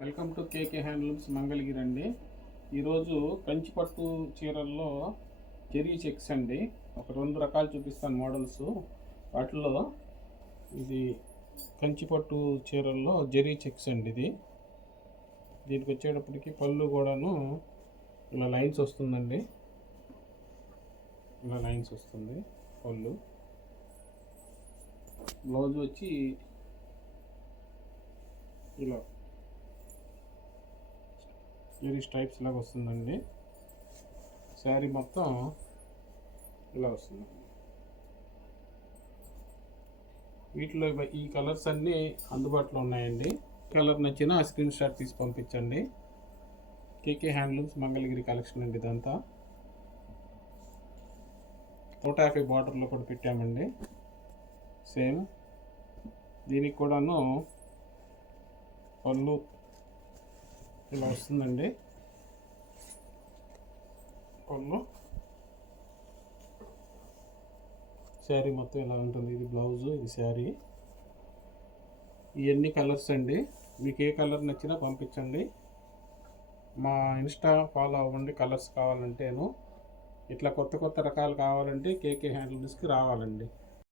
Welcome to KK handlooms Mangalagiri అండి. ఈరోజు కంచిపట్టు చీరల్లో zari checks అండి. ఒక 2 రకాలు చూపిస్తాను మోడల్స్. వాటిలో ఇది కంచిపట్టు చీరల్లో జెరీ చెక్స్ అండి. దీనికి వచ్చేటప్పటికి పళ్ళు కూడాను ఇలా లైన్స్ వస్తుందండి. ఇలా లైన్స్ వస్తుంది పళ్ళు. బ్లౌజ్ వచ్చి ఇలా జెరీ స్ట్రైప్స్ లాగా వస్తుందండి. శారీ మొత్తం ఇలా వస్తుంది. వీటిలో ఈ కలర్స్ అన్నీ అందుబాటులో ఉన్నాయండి. కలర్ నచ్చినా స్క్రీన్ షాట్ తీసి పంపించండి. కేకే హ్యాండ్లూమ్స్ మంగళగిరి కలెక్షన్ అండి. ఇదంతా 150 బార్డర్లో కూడా పెట్టామండి. సేమ్ దీనికి కూడాను పళ్ళు ఇలా వస్తుందండి. పళ్ళు శారీ మొత్తం ఇలా ఉంటుంది. ఇది బ్లౌజు, ఇది శారీ. ఇవన్నీ కలర్స్ అండి. మీకు ఏ కలర్ నచ్చినా పంపించండి. మా ఇన్స్టా ఫాలో అవ్వండి. కలర్స్ కావాలంటేను ఇట్లా కొత్త రకాలు కావాలంటే కేకే హ్యాండ్లూమ్స్కి రావాలండి.